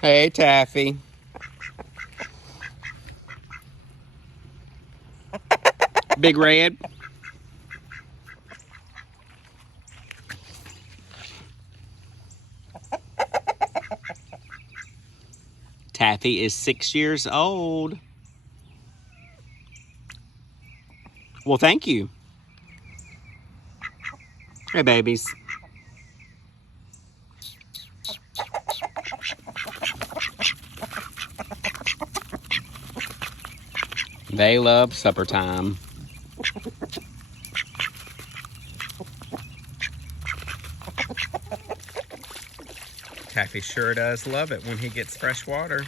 Hey, Taffy. Big Red. Taffy is 6 years old. Well, thank you. Hey, babies. They love supper time. Taffy sure does love it when he gets fresh water.